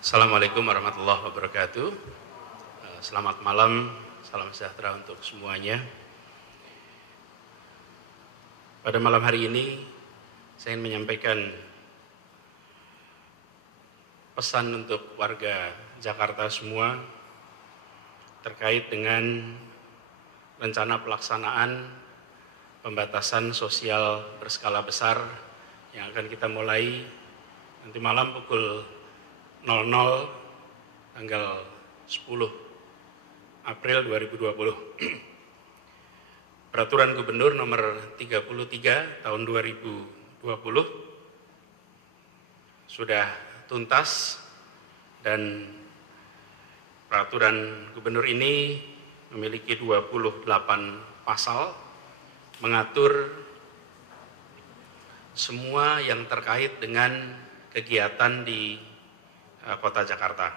Assalamualaikum warahmatullahi wabarakatuh. Selamat malam, salam sejahtera untuk semuanya. Pada malam hari ini, saya ingin menyampaikan pesan untuk warga Jakarta semua terkait dengan rencana pelaksanaan pembatasan sosial berskala besar yang akan kita mulai nanti malam pukul 00 tanggal 10 April 2020. Peraturan Gubernur nomor 33 tahun 2020 sudah tuntas dan peraturan Gubernur ini memiliki 28 pasal mengatur semua yang terkait dengan kegiatan di Kota Jakarta,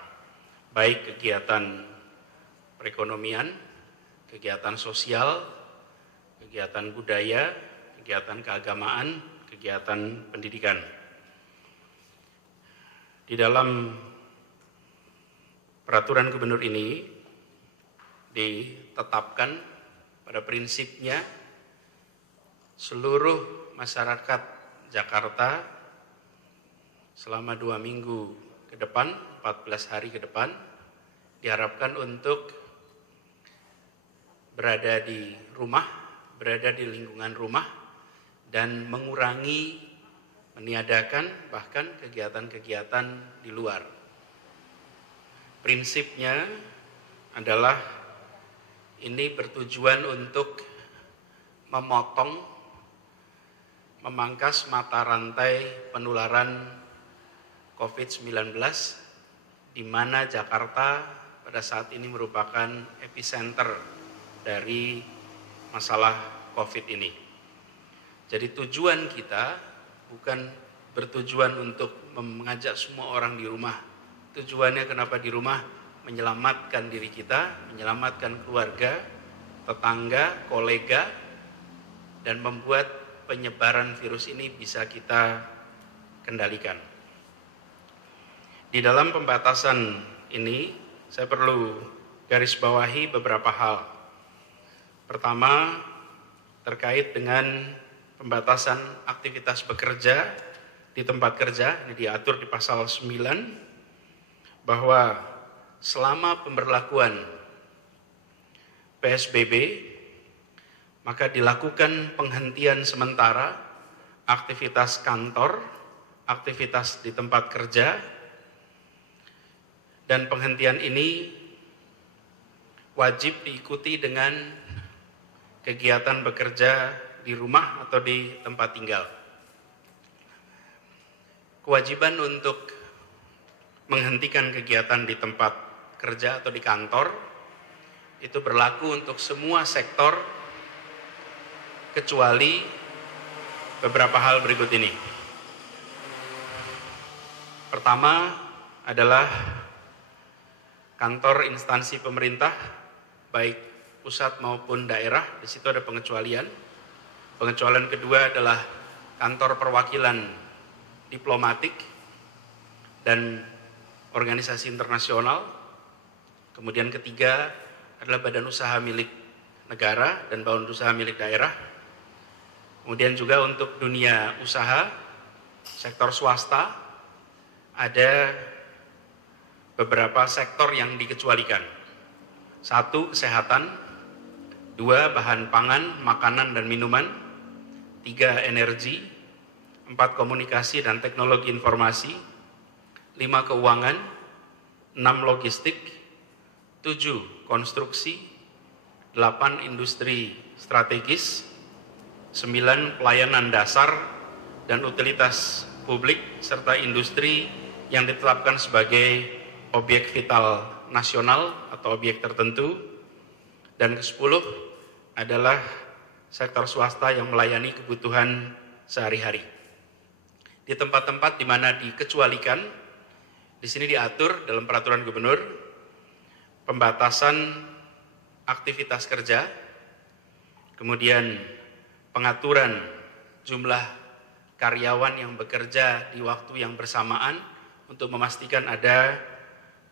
baik kegiatan perekonomian, kegiatan sosial, kegiatan budaya, kegiatan keagamaan, kegiatan pendidikan. Di dalam peraturan gubernur ini ditetapkan pada prinsipnya seluruh masyarakat Jakarta selama 2 minggu ke depan, 14 hari ke depan, diharapkan untuk berada di rumah, berada di lingkungan rumah, dan mengurangi, meniadakan bahkan kegiatan-kegiatan di luar. Prinsipnya adalah ini bertujuan untuk memangkas mata rantai penularan COVID-19 di mana Jakarta pada saat ini merupakan epicenter dari masalah COVID ini. Jadi tujuan kita bukan bertujuan untuk mengajak semua orang di rumah. Tujuannya kenapa di rumah? Menyelamatkan diri kita, menyelamatkan keluarga, tetangga, kolega, dan membuat penyebaran virus ini bisa kita kendalikan. Di dalam pembatasan ini, saya perlu garis bawahi beberapa hal. Pertama, terkait dengan pembatasan aktivitas bekerja di tempat kerja, ini diatur di pasal 9, bahwa selama pemberlakuan PSBB, maka dilakukan penghentian sementara aktivitas kantor, aktivitas di tempat kerja, dan penghentian ini wajib diikuti dengan kegiatan bekerja di rumah atau di tempat tinggal. Kewajiban untuk menghentikan kegiatan di tempat kerja atau di kantor itu berlaku untuk semua sektor kecuali beberapa hal berikut ini. Pertama adalah kantor instansi pemerintah, baik pusat maupun daerah, di situ ada pengecualian. Pengecualian kedua adalah kantor perwakilan diplomatik dan organisasi internasional. Kemudian ketiga adalah badan usaha milik negara dan badan usaha milik daerah. Kemudian juga untuk dunia usaha, sektor swasta, ada beberapa sektor yang dikecualikan. 1, kesehatan. 2, bahan pangan, makanan dan minuman. 3, energi. 4, komunikasi dan teknologi informasi. 5, keuangan. 6, logistik. 7, konstruksi. 8, industri strategis. 9, pelayanan dasar dan utilitas publik serta industri yang ditetapkan sebagai objek vital nasional atau objek tertentu. Dan ke-10 adalah sektor swasta yang melayani kebutuhan sehari-hari. Di tempat-tempat di mana dikecualikan, di sini diatur dalam peraturan gubernur pembatasan aktivitas kerja, kemudian pengaturan jumlah karyawan yang bekerja di waktu yang bersamaan untuk memastikan ada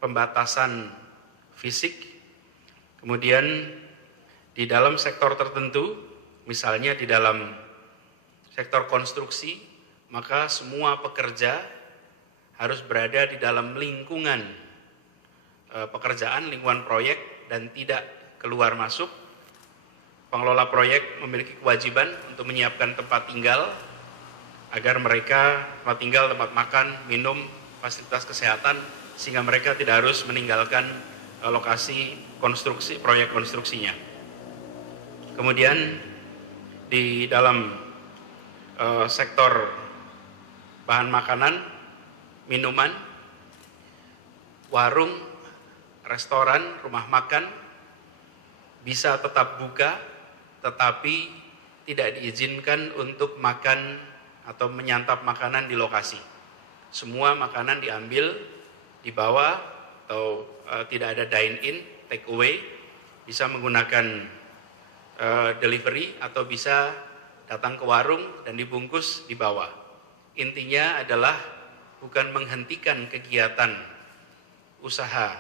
pembatasan fisik. Kemudian di dalam sektor tertentu, misalnya di dalam sektor konstruksi, maka semua pekerja harus berada di dalam lingkungan pekerjaan, lingkungan proyek, dan tidak keluar masuk. Pengelola proyek memiliki kewajiban untuk menyiapkan tempat tinggal agar mereka tempat tinggal, tempat makan, minum, fasilitas kesehatan, sehingga mereka tidak harus meninggalkan lokasi konstruksi, proyek konstruksinya. Kemudian di dalam sektor bahan makanan, minuman, warung, restoran, rumah makan bisa tetap buka, tetapi tidak diizinkan untuk makan atau menyantap makanan di lokasi. Semua makanan diambil, dibawa, atau tidak ada dine-in, take away, bisa menggunakan delivery atau bisa datang ke warung dan dibungkus dibawa. Intinya adalah bukan menghentikan kegiatan usaha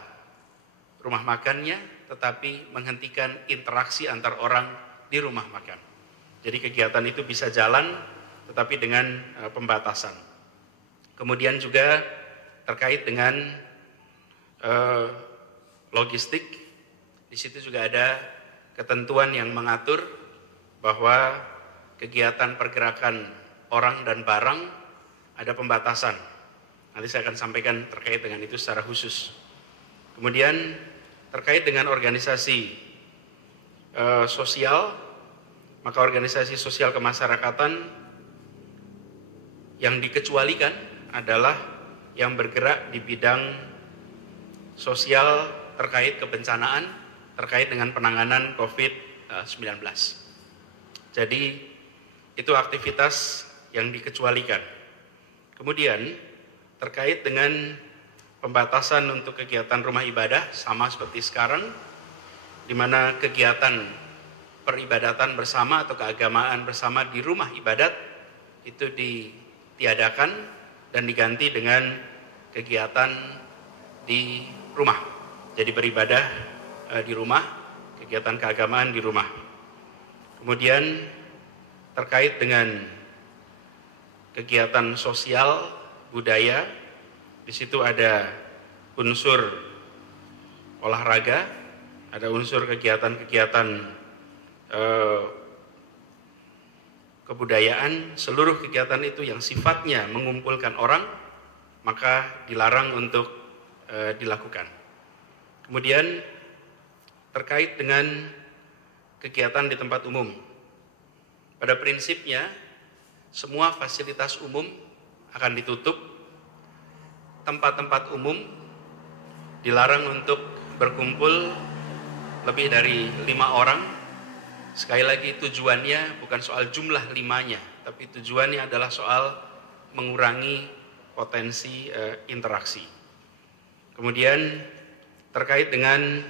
rumah makannya, tetapi menghentikan interaksi antar orang di rumah makan. Jadi kegiatan itu bisa jalan, tetapi dengan pembatasan. Kemudian juga terkait dengan logistik, di situ juga ada ketentuan yang mengatur bahwa kegiatan pergerakan orang dan barang ada pembatasan. Nanti saya akan sampaikan terkait dengan itu secara khusus. Kemudian terkait dengan organisasi sosial, maka organisasi sosial kemasyarakatan yang dikecualikan adalah yang bergerak di bidang sosial terkait kebencanaan, terkait dengan penanganan COVID-19. Jadi itu aktivitas yang dikecualikan. Kemudian terkait dengan pembatasan untuk kegiatan rumah ibadah sama seperti sekarang, di mana kegiatan peribadatan bersama atau keagamaan bersama di rumah ibadat itu ditiadakan dan diganti dengan kegiatan di rumah. Jadi beribadah di rumah, kegiatan keagamaan di rumah. Kemudian terkait dengan kegiatan sosial, budaya, di situ ada unsur olahraga, ada unsur kegiatan-kegiatan kebudayaan. Seluruh kegiatan itu yang sifatnya mengumpulkan orang, maka dilarang untuk dilakukan. Kemudian terkait dengan kegiatan di tempat umum, pada prinsipnya semua fasilitas umum akan ditutup. Tempat-tempat umum dilarang untuk berkumpul lebih dari 5 orang. Sekali lagi tujuannya bukan soal jumlah 5-nya, tapi tujuannya adalah soal mengurangi potensi interaksi. Kemudian terkait dengan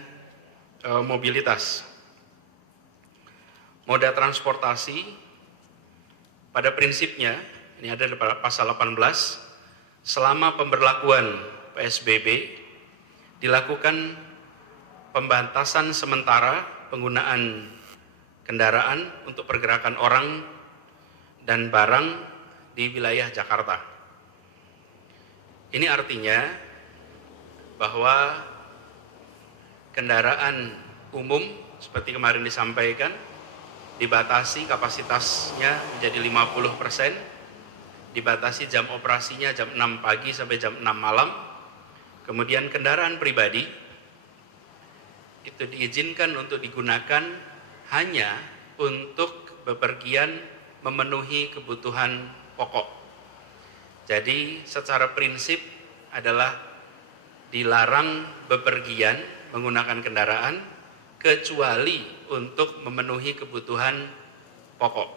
mobilitas, moda transportasi pada prinsipnya, ini ada di pasal 18, selama pemberlakuan PSBB dilakukan pembatasan sementara penggunaan kendaraan untuk pergerakan orang dan barang di wilayah Jakarta. Ini artinya bahwa kendaraan umum seperti kemarin disampaikan dibatasi kapasitasnya menjadi 50%, dibatasi jam operasinya jam 6 pagi sampai jam 6 malam. Kemudian kendaraan pribadi itu diizinkan untuk digunakan hanya untuk bepergian memenuhi kebutuhan pokok. Jadi secara prinsip adalah dilarang bepergian menggunakan kendaraan kecuali untuk memenuhi kebutuhan pokok.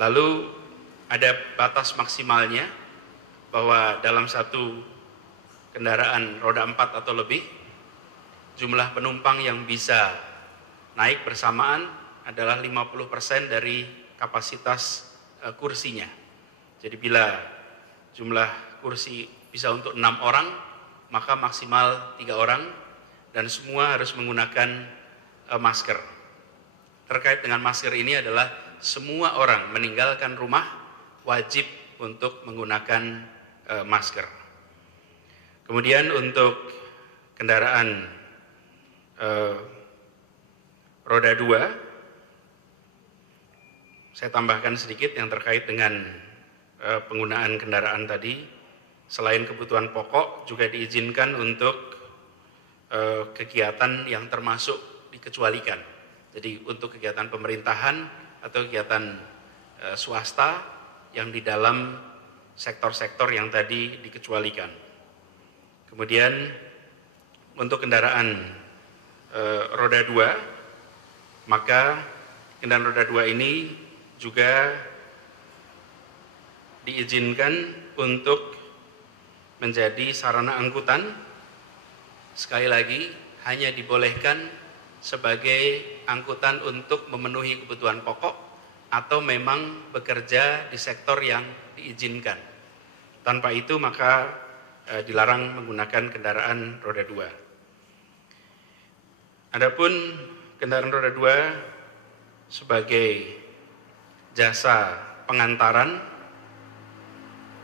Lalu ada batas maksimalnya bahwa dalam satu kendaraan roda 4 atau lebih, jumlah penumpang yang bisa naik bersamaan adalah 50% dari kapasitas kursinya. Jadi bila jumlah kursi bisa untuk 6 orang, maka maksimal 3 orang dan semua harus menggunakan masker. Terkait dengan masker ini adalah semua orang meninggalkan rumah wajib untuk menggunakan masker. Kemudian untuk kendaraan roda 2, saya tambahkan sedikit yang terkait dengan penggunaan kendaraan tadi. Selain kebutuhan pokok juga diizinkan untuk kegiatan yang termasuk dikecualikan. Jadi untuk kegiatan pemerintahan atau kegiatan swasta yang di dalam sektor-sektor yang tadi dikecualikan. Kemudian untuk kendaraan roda 2, maka kendaraan roda 2 ini juga diizinkan untuk menjadi sarana angkutan. Sekali lagi, hanya dibolehkan sebagai angkutan untuk memenuhi kebutuhan pokok atau memang bekerja di sektor yang diizinkan. Tanpa itu maka dilarang menggunakan kendaraan roda 2. Adapun kendaraan roda 2 sebagai jasa pengantaran,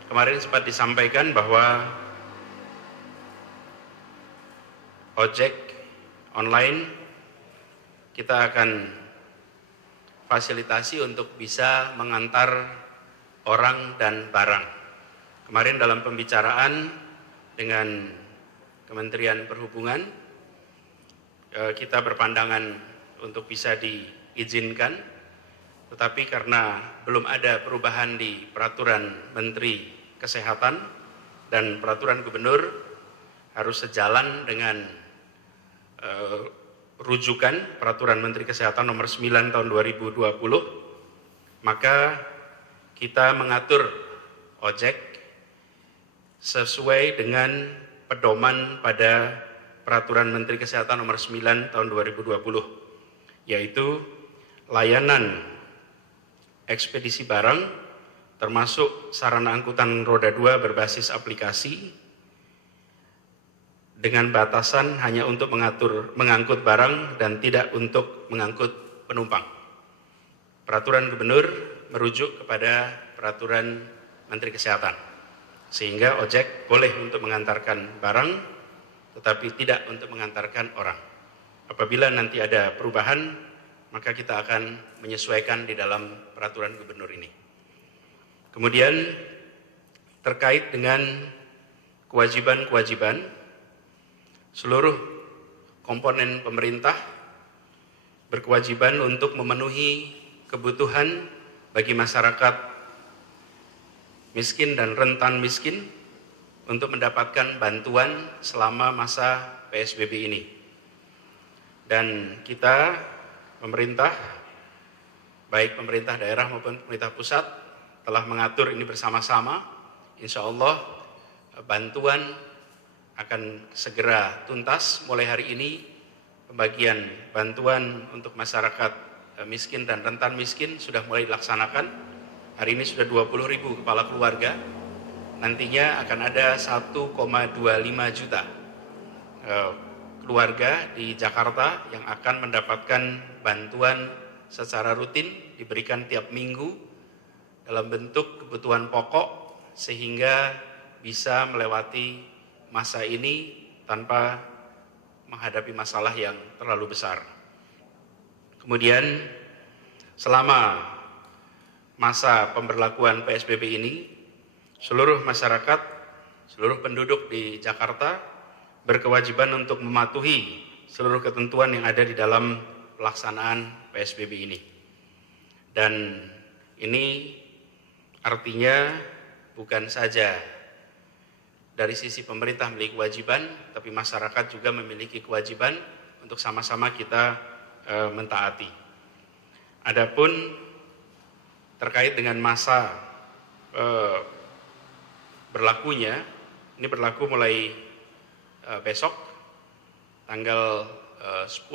kemarin sempat disampaikan bahwa ojek online kita akan fasilitasi untuk bisa mengantar orang dan barang. Kemarin dalam pembicaraan dengan Kementerian Perhubungan, kita berpandangan untuk bisa diizinkan, tetapi karena belum ada perubahan di peraturan Menteri Kesehatan dan peraturan Gubernur harus sejalan dengan rujukan peraturan Menteri Kesehatan nomor 9 tahun 2020, maka kita mengatur ojek sesuai dengan pedoman pada peraturan Menteri Kesehatan nomor 9 tahun 2020, yaitu layanan ekspedisi barang termasuk sarana angkutan roda 2 berbasis aplikasi dengan batasan hanya untuk mengangkut barang dan tidak untuk mengangkut penumpang. Peraturan Gubernur merujuk kepada peraturan Menteri Kesehatan, sehingga ojek boleh untuk mengantarkan barang tetapi tidak untuk mengantarkan orang. Apabila nanti ada perubahan, maka kita akan menyesuaikan di dalam peraturan Gubernur ini. Kemudian terkait dengan kewajiban-kewajiban, seluruh komponen pemerintah berkewajiban untuk memenuhi kebutuhan bagi masyarakat miskin dan rentan miskin untuk mendapatkan bantuan selama masa PSBB ini. Dan kita, pemerintah, baik pemerintah daerah maupun pemerintah pusat, telah mengatur ini bersama-sama. Insya Allah bantuan akan segera tuntas. Mulai hari ini pembagian bantuan untuk masyarakat miskin dan rentan miskin sudah mulai dilaksanakan. Hari ini sudah 20.000 kepala keluarga. Nantinya akan ada 1,25 juta keluarga di Jakarta yang akan mendapatkan bantuan secara rutin, diberikan tiap minggu dalam bentuk kebutuhan pokok sehingga bisa melewati masa ini tanpa menghadapi masalah yang terlalu besar. Kemudian selama masa pemberlakuan PSBB ini, seluruh masyarakat, seluruh penduduk di Jakarta berkewajiban untuk mematuhi seluruh ketentuan yang ada di dalam pelaksanaan PSBB ini. Dan ini artinya bukan saja dari sisi pemerintah memiliki kewajiban, tapi masyarakat juga memiliki kewajiban untuk sama-sama kita mentaati. Adapun terkait dengan masa berlakunya, ini berlaku mulai besok tanggal 10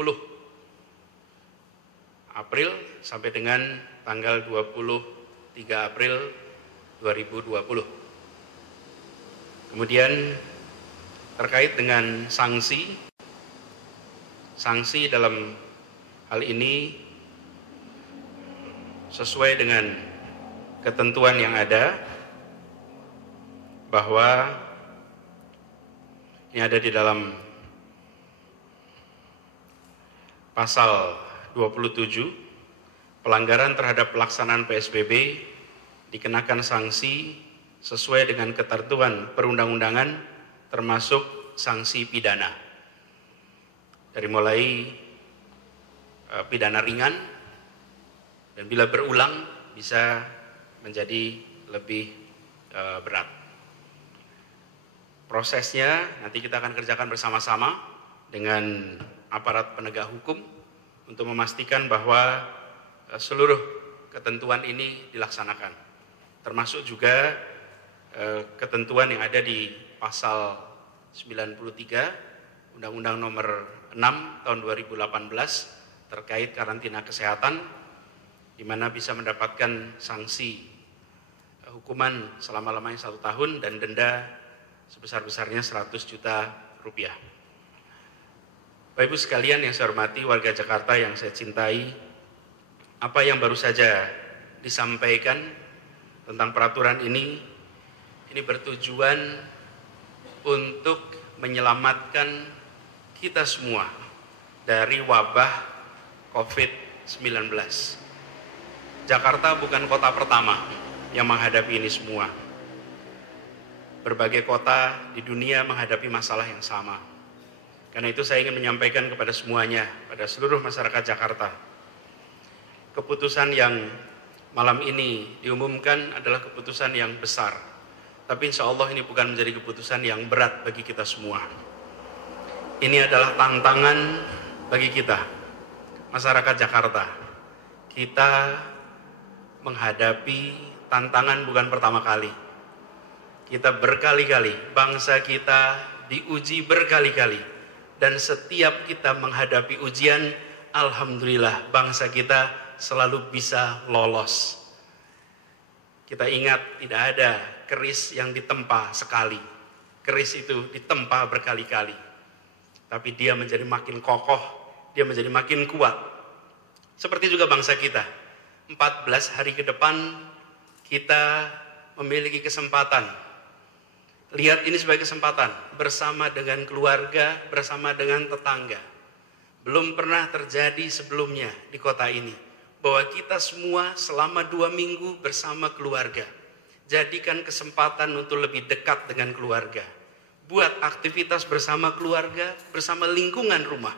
April sampai dengan tanggal 23 April 2020. Kemudian terkait dengan sanksi dalam hal ini sesuai dengan ketentuan yang ada, bahwa ini ada di dalam pasal 27, pelanggaran terhadap pelaksanaan PSBB dikenakan sanksi sesuai dengan ketentuan perundang-undangan, termasuk sanksi pidana. Dari mulai pidana ringan, dan bila berulang bisa menjadi lebih berat. Prosesnya nanti kita akan kerjakan bersama-sama dengan aparat penegak hukum untuk memastikan bahwa seluruh ketentuan ini dilaksanakan, termasuk juga ketentuan yang ada di pasal 93 Undang-Undang Nomor 6 tahun 2018 terkait karantina kesehatan, di mana bisa mendapatkan sanksi hukuman selama-lamanya 1 tahun dan denda sebesar-besarnya 100 juta rupiah. Bapak Ibu sekalian yang saya hormati, warga Jakarta yang saya cintai, apa yang baru saja disampaikan tentang peraturan ini bertujuan untuk menyelamatkan kita semua dari wabah COVID-19. Jakarta bukan kota pertama yang menghadapi ini semua. Berbagai kota di dunia menghadapi masalah yang sama. Karena itu saya ingin menyampaikan kepada semuanya, pada seluruh masyarakat Jakarta, keputusan yang malam ini diumumkan adalah keputusan yang besar. Tapi insya Allah ini bukan menjadi keputusan yang berat bagi kita semua. Ini adalah tantangan bagi kita, masyarakat Jakarta. Kita menghadapi tantangan bukan pertama kali. Kita berkali-kali, bangsa kita diuji berkali-kali. Dan setiap kita menghadapi ujian, alhamdulillah bangsa kita selalu bisa lolos. Kita ingat tidak ada keris yang ditempa sekali. Keris itu ditempa berkali-kali. Tapi dia menjadi makin kokoh, dia menjadi makin kuat. Seperti juga bangsa kita. 14 hari ke depan kita memiliki kesempatan. Lihat ini sebagai kesempatan bersama dengan keluarga, bersama dengan tetangga. Belum pernah terjadi sebelumnya di kota ini bahwa kita semua selama 2 minggu bersama keluarga. Jadikan kesempatan untuk lebih dekat dengan keluarga. Buat aktivitas bersama keluarga, bersama lingkungan rumah.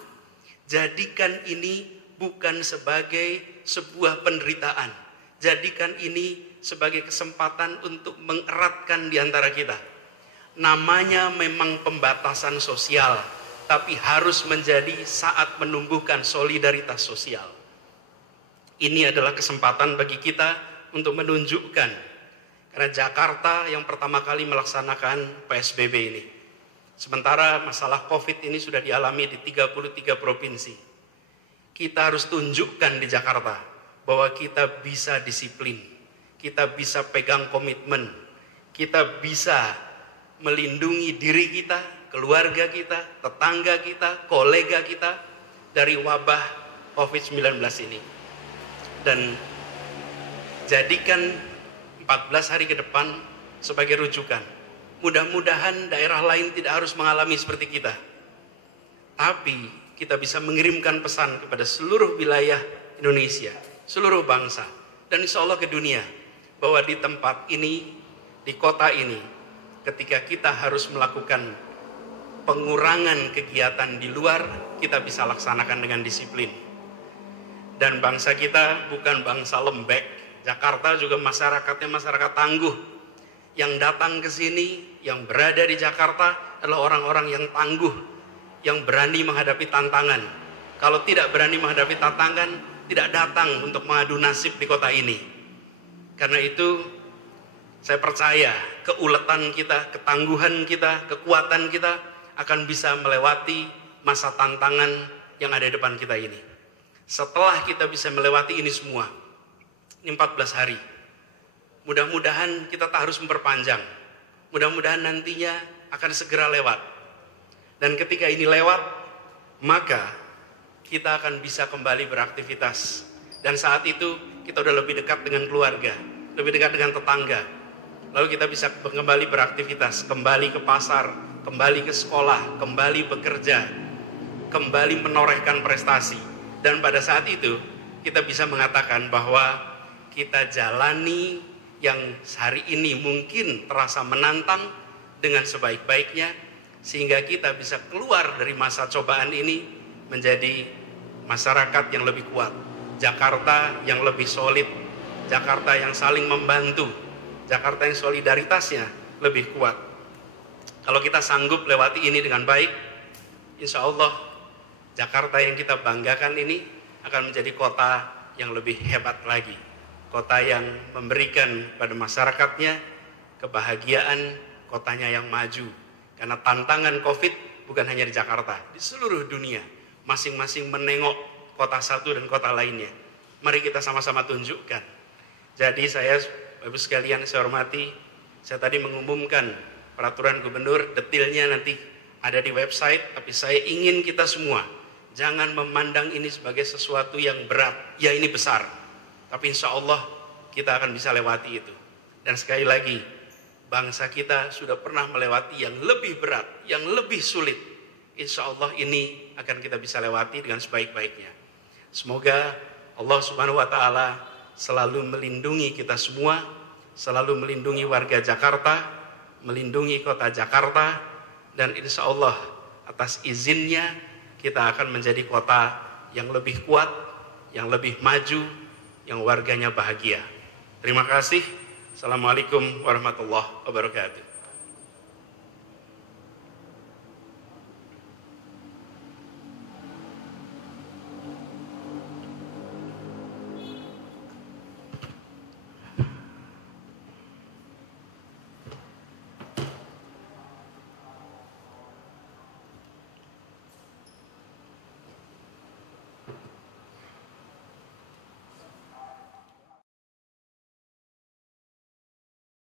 Jadikan ini bukan sebagai sebuah penderitaan. Jadikan ini sebagai kesempatan untuk mengeratkan di antara kita. Namanya memang pembatasan sosial, tapi harus menjadi saat menumbuhkan solidaritas sosial. Ini adalah kesempatan bagi kita untuk menunjukkan, karena Jakarta yang pertama kali melaksanakan PSBB ini. Sementara masalah COVID ini sudah dialami di 33 provinsi. Kita harus tunjukkan di Jakarta bahwa kita bisa disiplin, kita bisa pegang komitmen, kita bisa melindungi diri kita, keluarga kita, tetangga kita, kolega kita dari wabah COVID-19 ini. Dan jadikan 14 hari ke depan sebagai rujukan. Mudah-mudahan daerah lain tidak harus mengalami seperti kita. Tapi kita bisa mengirimkan pesan kepada seluruh wilayah Indonesia, seluruh bangsa, dan insya Allah ke dunia, bahwa di tempat ini, di kota ini, ketika kita harus melakukan pengurangan kegiatan di luar, kita bisa laksanakan dengan disiplin. Dan bangsa kita bukan bangsa lembek. Jakarta juga masyarakatnya masyarakat tangguh. Yang datang ke sini, yang berada di Jakarta adalah orang-orang yang tangguh, yang berani menghadapi tantangan. Kalau tidak berani menghadapi tantangan, tidak datang untuk mengadu nasib di kota ini. Karena itu, saya percaya keuletan kita, ketangguhan kita, kekuatan kita akan bisa melewati masa tantangan yang ada di depan kita ini. Setelah kita bisa melewati ini semua, ini 14 hari, mudah-mudahan kita tak harus memperpanjang. Mudah-mudahan nantinya akan segera lewat. Dan ketika ini lewat, maka kita akan bisa kembali beraktivitas. Dan saat itu kita udah lebih dekat dengan keluarga, lebih dekat dengan tetangga. Lalu kita bisa kembali beraktivitas, kembali ke pasar, kembali ke sekolah, kembali bekerja, kembali menorehkan prestasi. Dan pada saat itu kita bisa mengatakan bahwa kita jalani yang hari ini mungkin terasa menantang dengan sebaik-baiknya, sehingga kita bisa keluar dari masa cobaan ini menjadi masyarakat yang lebih kuat, Jakarta yang lebih solid, Jakarta yang saling membantu, Jakarta yang solidaritasnya lebih kuat. Kalau kita sanggup lewati ini dengan baik, insya Allah Jakarta yang kita banggakan ini akan menjadi kota yang lebih hebat lagi, kota yang memberikan pada masyarakatnya kebahagiaan, kotanya yang maju. Karena tantangan COVID bukan hanya di Jakarta, di seluruh dunia. Masing-masing menengok kota satu dan kota lainnya. Mari kita sama-sama tunjukkan. Jadi saya, Bapak Ibu sekalian saya hormati, saya tadi mengumumkan peraturan gubernur, detailnya nanti ada di website, tapi saya ingin kita semua jangan memandang ini sebagai sesuatu yang berat. Ya ini besar, tapi insya Allah kita akan bisa lewati itu. Dan sekali lagi, bangsa kita sudah pernah melewati yang lebih berat, yang lebih sulit. Insya Allah ini akan kita bisa lewati dengan sebaik-baiknya. Semoga Allah Subhanahu wa Ta'ala selalu melindungi kita semua, selalu melindungi warga Jakarta, melindungi kota Jakarta, dan insya Allah atas izinnya kita akan menjadi kota yang lebih kuat, yang lebih maju, yang warganya bahagia. Terima kasih. Assalamualaikum warahmatullahi wabarakatuh.